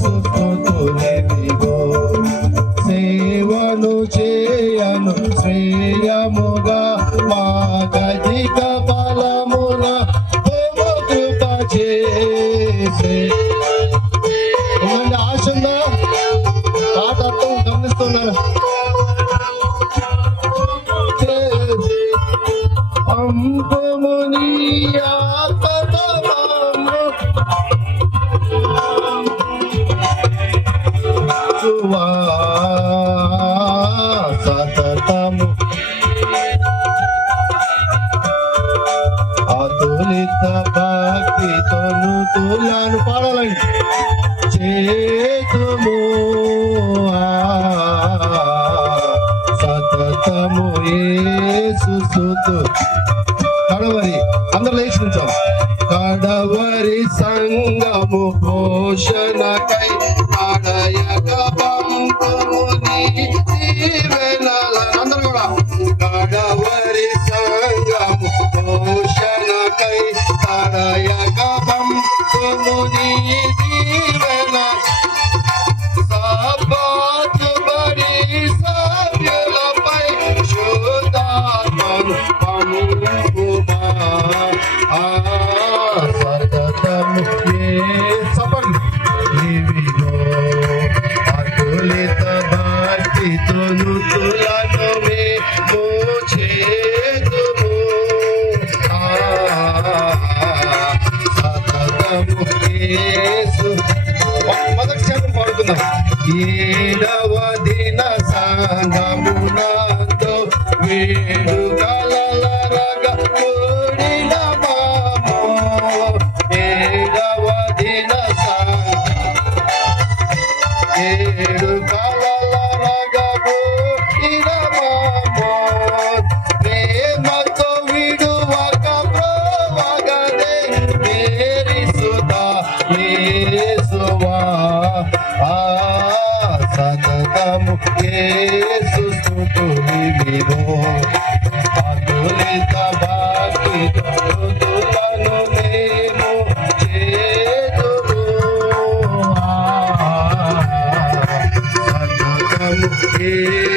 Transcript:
యేసుస్తుతులెదిగో సేవను చేయను శ్రేయముగా మా గదిక బలమున కృప చేసే ఆశ ఉందా పాట అర్థం గమనిస్తున్నాను పంపముని ఆత్మతమము సువా సతతము అతులిత భక్తితోను తులను పాడాలండి. చేతుము సతతము యేసు సుతు. కడవరి అందరు లేచి నుంచాం. కడవరి సంగము పోషణకై కడయక పంపము నీ దీవెనల అందరూ కూడా కడవరి సంగము పోషణకై కడయక పంపము నీ దీవెన సాబాతుబడి సభ్యులపై శుద్ధాత్మను పంపుమా. మొదటి శాతం పాడుకుందాం. ఏడవ దిన సంగమునందు వేడుకల ఏడవ దిన ఏడు సతతము యేసు స్తుతులివిగో అతులిత భక్తి తులను మేము చేతుము సతతము యేసు